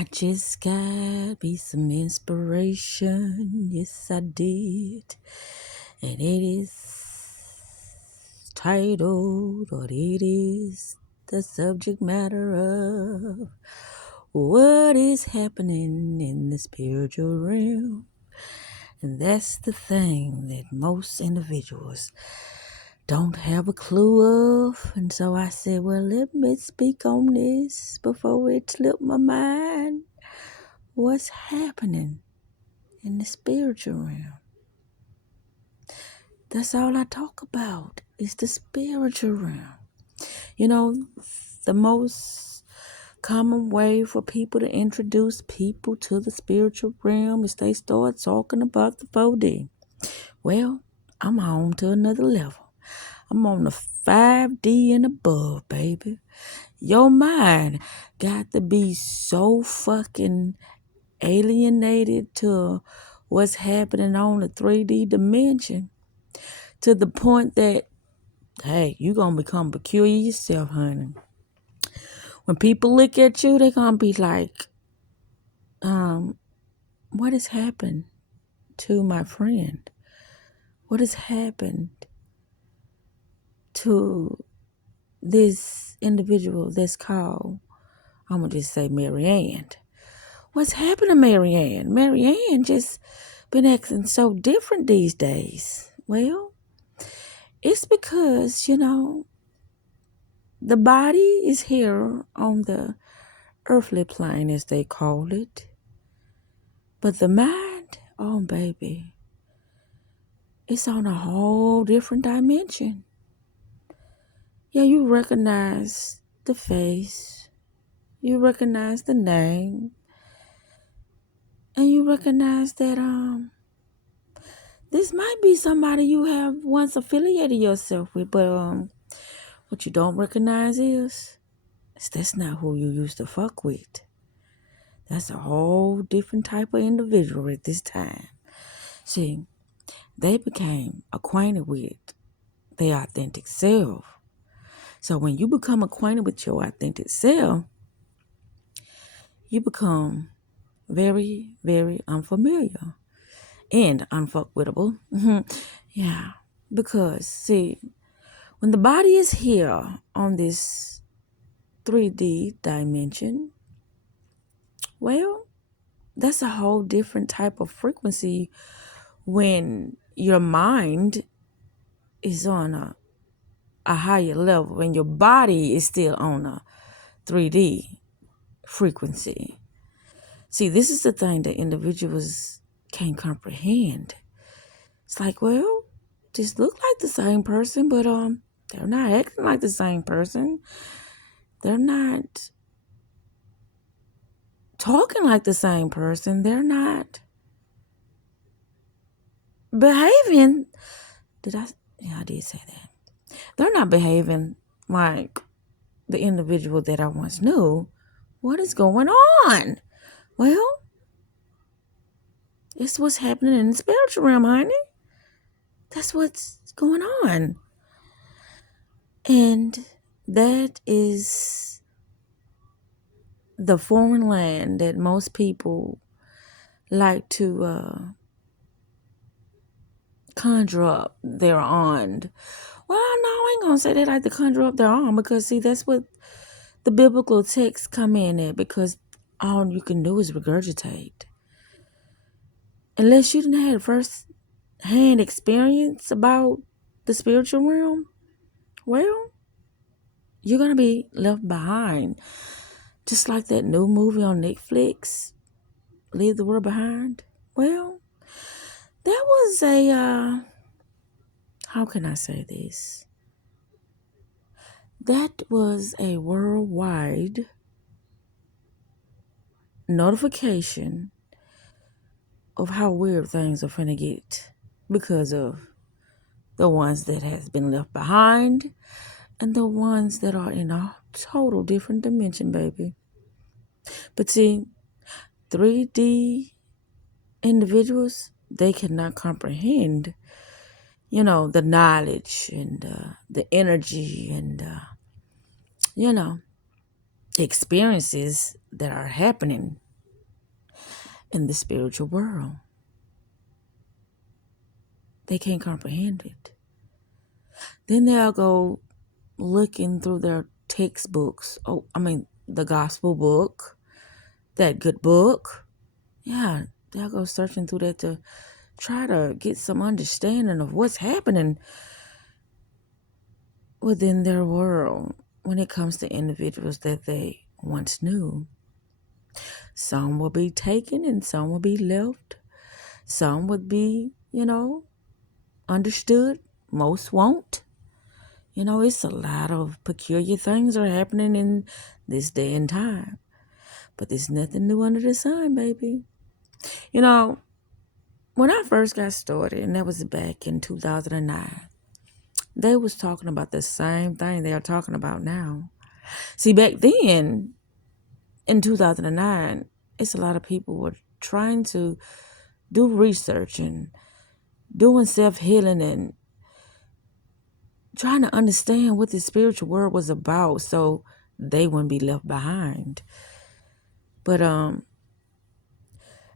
I just got me some inspiration. Yes, I did. And it is titled, or it is the subject matter of what is happening in the spiritual realm. And that's the thing that most individuals don't have a clue of. And so I said, well, let me speak on this before it slipped my mind. What's happening in the spiritual realm? That's all I talk about is the spiritual realm. You know, the most common way for people to introduce people to the spiritual realm is they start talking about the 4D. Well, I'm on to another level. I'm on the 5D and above, baby. Your mind got to be so fucking alienated to what's happening on the 3D dimension to the point that, hey, you're going to become peculiar yourself, honey. When people look at you, they're going to be like, what has happened to my friend? What has happened to this individual that's called, I'm going to just say Mary Ann? What's happened to Mary Ann? Mary Ann just been acting so different these days. Well, it's because, the body is here on the earthly plane, as they call it. But the mind, oh, baby, it's on a whole different dimension. Yeah, you recognize the face. You recognize the name. And you recognize that, this might be somebody you have once affiliated yourself with, but what you don't recognize is that's not who you used to fuck with. That's a whole different type of individual at this time. See, they became acquainted with their authentic self. So when you become acquainted with your authentic self, you become very, very unfamiliar and unfuckwittable. Yeah, because see, when the body is here on this 3D dimension, well, that's a whole different type of frequency when your mind is on a higher level and your body is still on a 3D frequency. See, this is the thing that individuals can't comprehend. It's like, well, just look like the same person, but they're not acting like the same person. They're not talking like the same person. They're not behaving. Yeah, I did say that. They're not behaving like the individual that I once knew. What is going on? Well, it's what's happening in the spiritual realm, honey. That's what's going on. And that is the foreign land that most people like to conjure up their own. Well, no, I ain't going to say they like to conjure up their own because, see, that's what the biblical texts come in at, because all you can do is regurgitate. Unless you didn't have first-hand experience about the spiritual realm, well, you're going to be left behind. Just like that new movie on Netflix, Leave the World Behind. Well, that was how can I say this? That was a worldwide notification of how weird things are finna get because of the ones that has been left behind and the ones that are in a total different dimension, baby. But see, 3D individuals, they cannot comprehend, the knowledge and the energy and, the experiences that are happening in the spiritual world. They can't comprehend it. Then they'll go looking through their textbooks. The gospel book, that good book. Yeah, they'll go searching through that to try to get some understanding of what's happening within their world when it comes to individuals that they once knew. Some will be taken and some will be left. Some would be, understood. Most won't. It's a lot of peculiar things are happening in this day and time. But there's nothing new under the sun, baby. When I first got started, and that was back in 2009, they was talking about the same thing they are talking about now. See, back then, in 2009, it's a lot of people were trying to do research and doing self-healing and trying to understand what the spiritual world was about so they wouldn't be left behind. But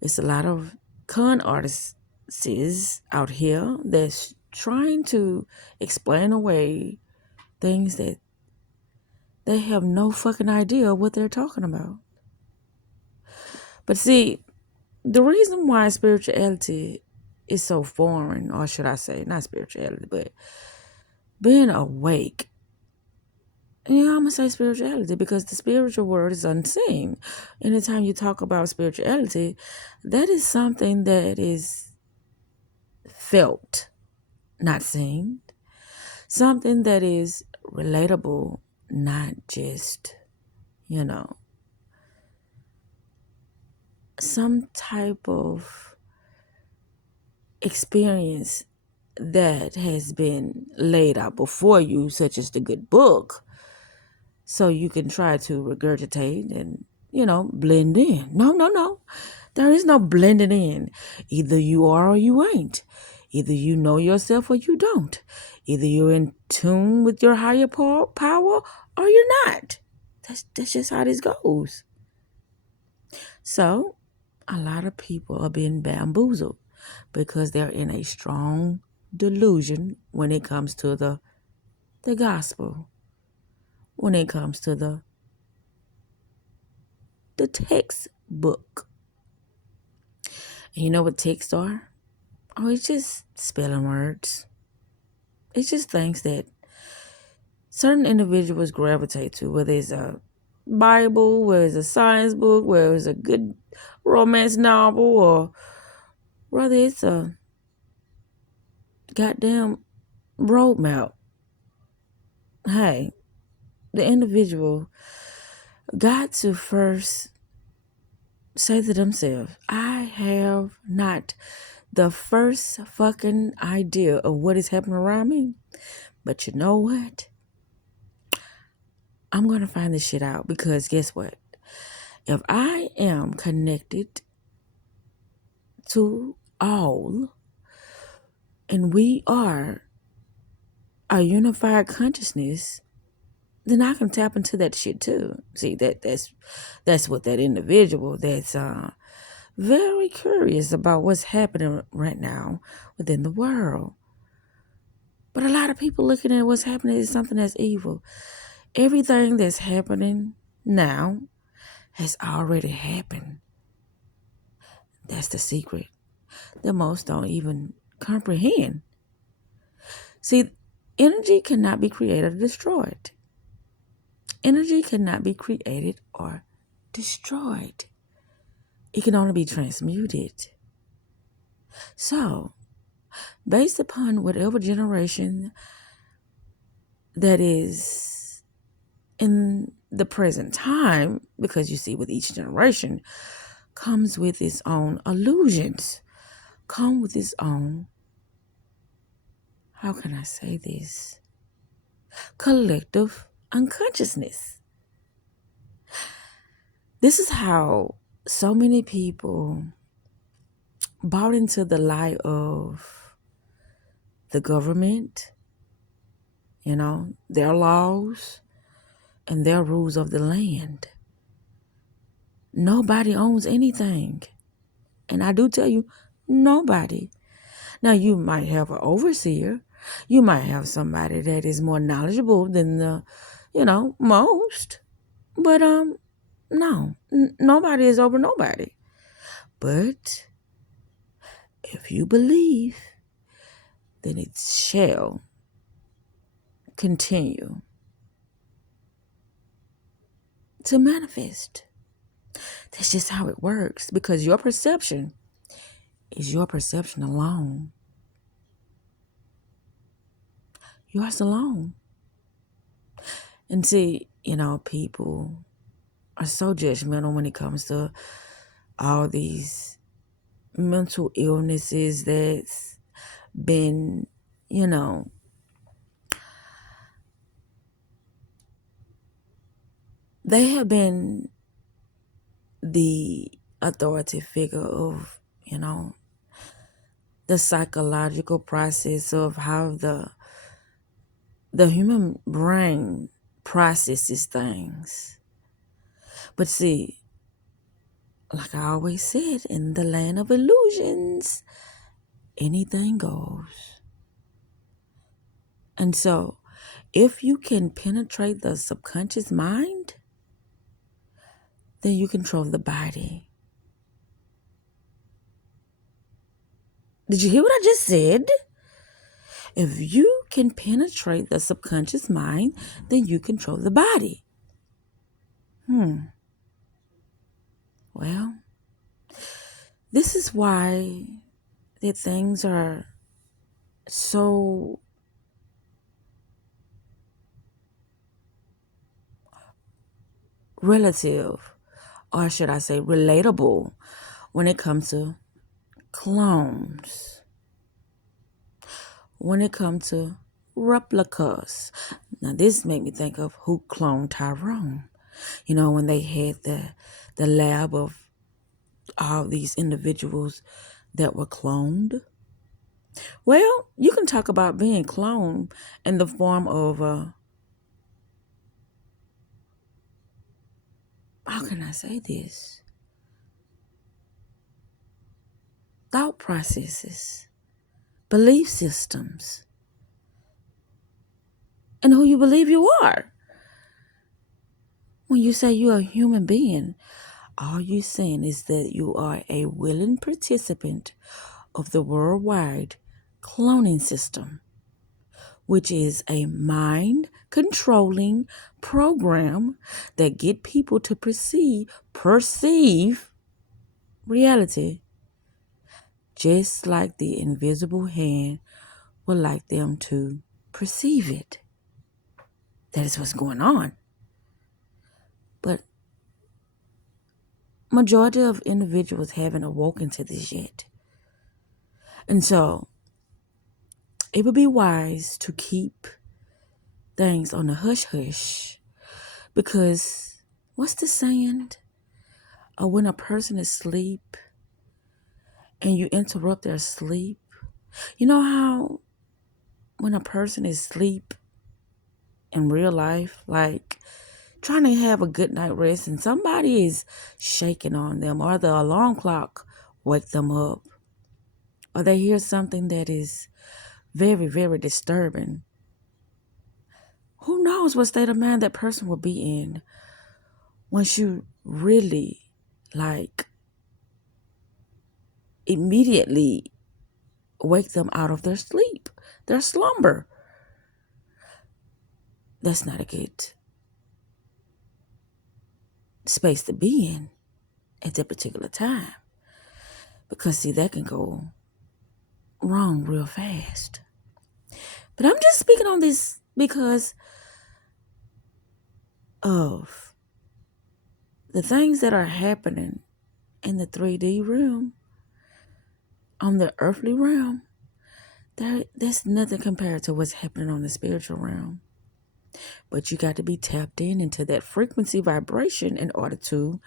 it's a lot of con artists out here that's trying to explain away things that they have no fucking idea what they're talking about. But see, the reason why spirituality is so foreign, or should I say, not spirituality, but being awake. I'm going to say spirituality because the spiritual world is unseen. Anytime you talk about spirituality, that is something that is felt, not seen. Something that is relatable, not just, some type of experience that has been laid out before you, such as the good book, so you can try to regurgitate and, blend in. No. There is no blending in. Either you are or you ain't. Either you know yourself or you don't. Either you're in tune with your higher power or you're not. That's just how this goes. So, a lot of people are being bamboozled because they're in a strong delusion when it comes to the gospel, when it comes to the textbook. And you know what texts are? Oh, it's just spelling words. It's just things that certain individuals gravitate to, whether it's a Bible, whether it's a science book, whether it's a good romance novel, or whether it's a goddamn roadmap. Hey, the individual got to first say to themselves, I have not the first fucking idea of what is happening around me. But you know what? I'm going to find this shit out because guess what? If I am connected to all and we are a unified consciousness, then I can tap into that shit too. See, that's what that individual that's very curious about what's happening right now within the world. But a lot of people looking at what's happening as something that's evil. Everything that's happening now has already happened. That's the secret that most don't even comprehend. See, energy cannot be created or destroyed. Energy cannot be created or destroyed. It can only be transmuted. So, based upon whatever generation that is in the present time, because you see with each generation, comes with its own illusions, come with its own, how can I say this, collective unconsciousness. This is how so many people bought into the lie of the government, their laws and their rules of the land. Nobody owns anything. And I do tell you, nobody. Now, you might have an overseer. You might have somebody that is more knowledgeable than most. But no, nobody is over nobody. But if you believe, then it shall continue to manifest. That's just how it works, because your perception is your perception alone. Yours alone. And see, people are so judgmental when it comes to all these mental illnesses that's been, they have been the authority figure of, the psychological process of how the human brain processes things. But see, like I always said, in the land of illusions, anything goes. And so, if you can penetrate the subconscious mind, then you control the body. Did you hear what I just said? If you can penetrate the subconscious mind, then you control the body. Well, this is why that things are so relative, or should I say relatable, when it comes to clones, when it comes to replicas. Now, this made me think of who cloned Tyrone. When they had the lab of all these individuals that were cloned. Well, you can talk about being cloned in the form of, how can I say this? Thought processes, belief systems, and who you believe you are. When you say you're a human being, all you're saying is that you are a willing participant of the worldwide cloning system, which is a mind-controlling program that get people to perceive reality, just like the invisible hand would like them to perceive it. That is what's going on. But majority of individuals haven't awoken to this yet. And so it would be wise to keep things on the hush-hush, because what's the saying? When a person is asleep and you interrupt their sleep, you know how when a person is asleep in real life, like trying to have a good night rest, and somebody is shaking on them, or the alarm clock wake them up, or they hear something that is very, very disturbing. Who knows what state of mind that person will be in once you really, immediately wake them out of their sleep, their slumber. That's not a good space to be in at that particular time. Because, see, that can go wrong real fast. But I'm just speaking on this because of the things that are happening in the 3D realm, on the earthly realm. That's nothing compared to what's happening on the spiritual realm. But you got to be tapped into that frequency vibration in order to,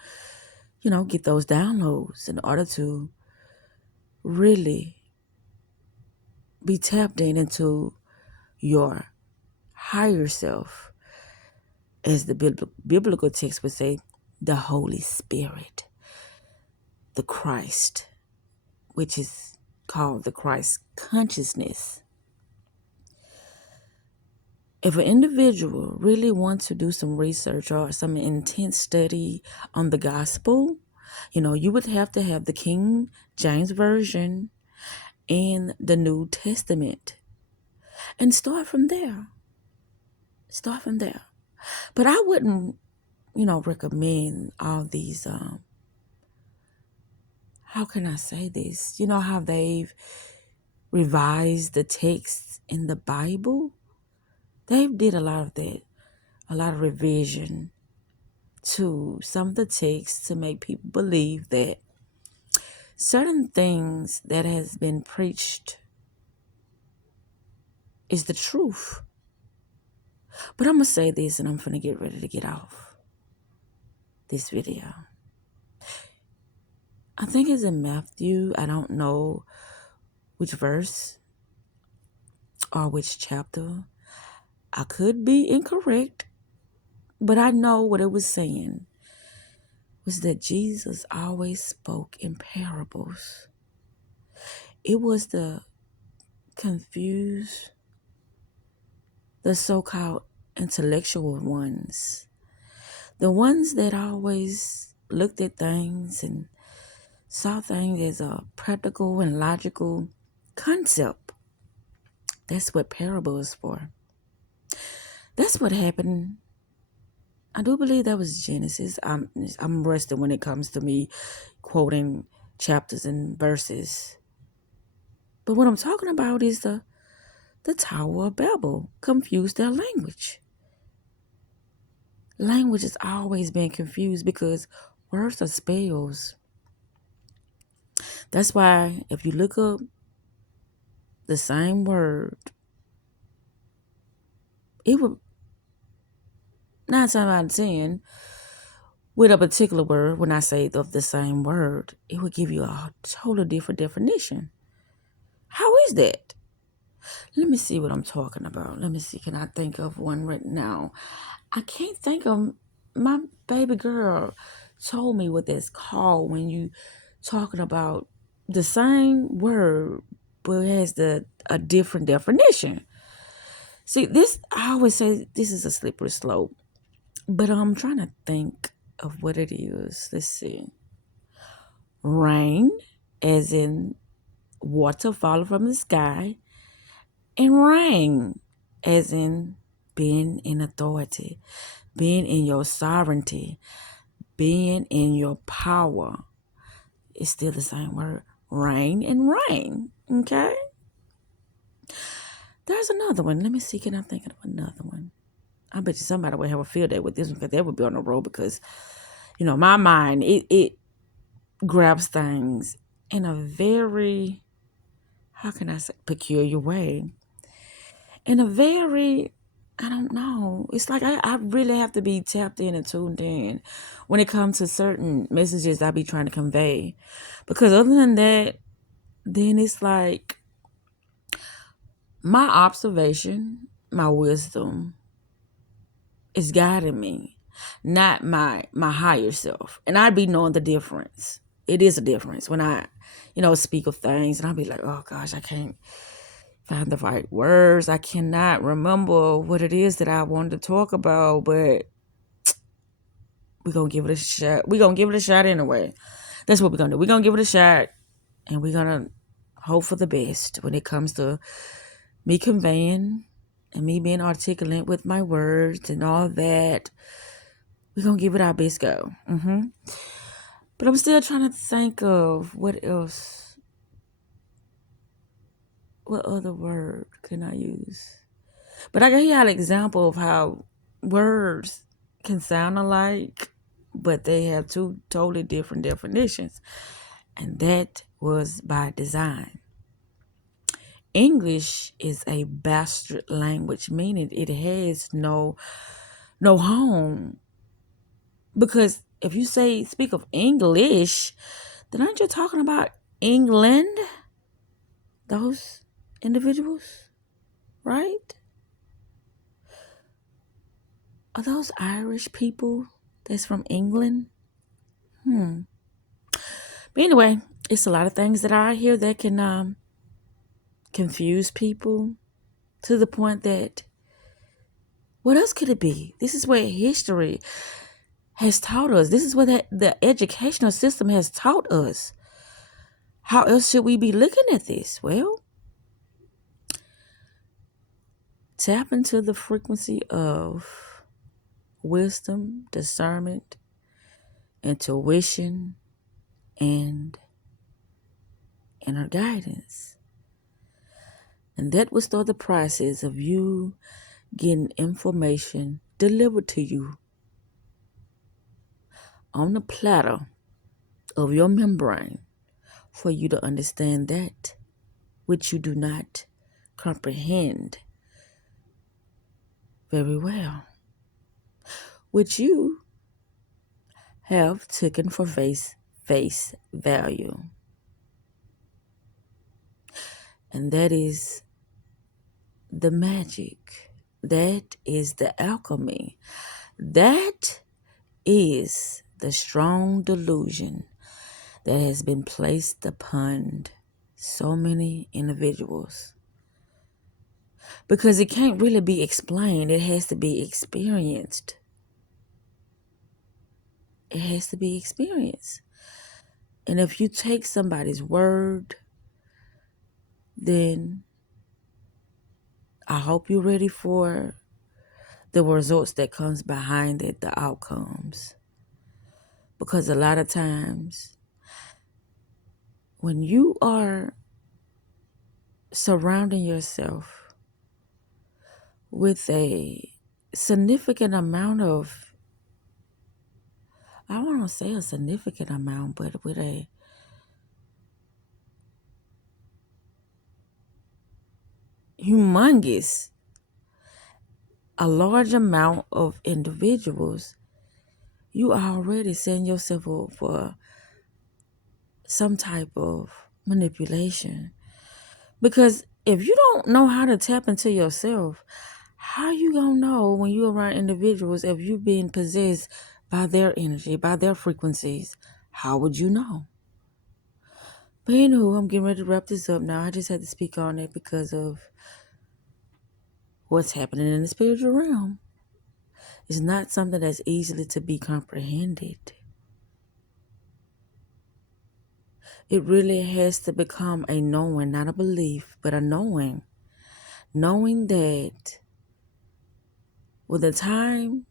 get those downloads, in order to really be tapped into your higher self, as the biblical text would say, the Holy Spirit, the Christ, which is called the Christ consciousness. If an individual really wants to do some research or some intense study on the gospel, you would have to have the King James Version and the New Testament and start from there. Start from there. But I wouldn't, recommend all these, how can I say this? You know how they've revised the texts in the Bible? They did a lot of that, a lot of revision to some of the texts to make people believe that certain things that has been preached is the truth. But I'm going to say this and I'm going to get ready to get off this video. I think it's in Matthew. I don't know which verse or which chapter. I could be incorrect, but I know what it was saying was that Jesus always spoke in parables. It was the confused, the so-called intellectual ones, the ones that always looked at things and saw things as a practical and logical concept. That's what parable is for. That's what happened. I do believe that was Genesis. I'm rusty when it comes to me quoting chapters and verses. But what I'm talking about is the Tower of Babel confused their language. Language has always been confused because words are spells. That's why if you look up the same word, it would 9 times out of 10 with a particular word. When I say of the same word, it would give you a totally different definition. How is that? Let me see what I'm talking about. Let me see. Can I think of one right now? I can't think of. My baby girl told me what that's called when you talking about the same word but it has a different definition. See, this, I always say this is a slippery slope, but I'm trying to think of what it is. Let's see. Rain, as in water falling from the sky, and reign, as in being in authority, being in your sovereignty, being in your power. It's still the same word, reign and reign. Okay? There's another one. Let me see. Can I think of another one? I bet you somebody would have a field day with this one because they would be on the road because, my mind, it grabs things in a very, how can I say, peculiar way. In a very, I don't know. It's like I really have to be tapped in and tuned in when it comes to certain messages I be trying to convey. Because other than that, then it's like my observation, my wisdom is guiding me, not my higher self. And I'd be knowing the difference. It is a difference when I, speak of things and I'll be like, oh gosh, I can't find the right words. I cannot remember what it is that I wanted to talk about, but we're going to give it a shot. We're going to give it a shot anyway. That's what we're going to do. We're going to give it a shot, and we're going to hope for the best when it comes to me conveying and me being articulate with my words and all that. We're going to give it our best go. But I'm still trying to think of what else. What other word can I use? But I got here an example of how words can sound alike, but they have two totally different definitions. And that was by design. English is a bastard language, meaning it has no home. Because if you speak of English, then aren't you talking about England? Those individuals, right? Are those Irish people that's from England? But anyway, It's a lot of things that are out here that can confuse people to the point that what else could it be? This is what history has taught us. This is what the educational system has taught us. How else should we be looking at this? Well, tap into the frequency of wisdom, discernment, intuition, and inner guidance. And that will start the process of you getting information delivered to you on the platter of your membrane for you to understand that which you do not comprehend very well, which you have taken for face value. And that is the magic. That is the alchemy. That is the strong delusion that has been placed upon so many individuals. Because it can't really be explained, it has to be experienced. It has to be experienced. And if you take somebody's word, then I hope you're ready for the results that comes behind it, the outcomes. Because a lot of times when you are surrounding yourself with a significant amount of, I don't want to say a significant amount, but with a humongous, a large amount of individuals, you are already setting yourself up for some type of manipulation. Because if you don't know how to tap into yourself, how you gonna know when you're around individuals if you're being possessed by their energy, by their frequencies? How would you know? But anywho, I'm getting ready to wrap this up now. I just had to speak on it because of what's happening in the spiritual realm. It's not something that's easily to be comprehended. It really has to become a knowing, not a belief, but a knowing. Knowing that when the time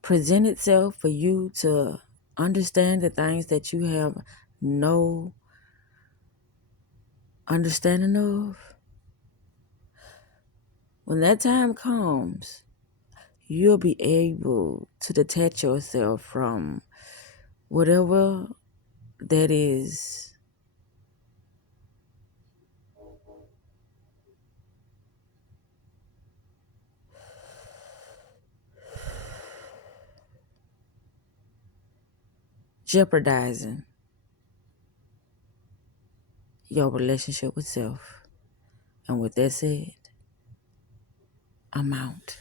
present itself for you to understand the things that you have no understanding of, when that time comes, you'll be able to detach yourself from whatever that is jeopardizing your relationship with self. And with that said, I'm out.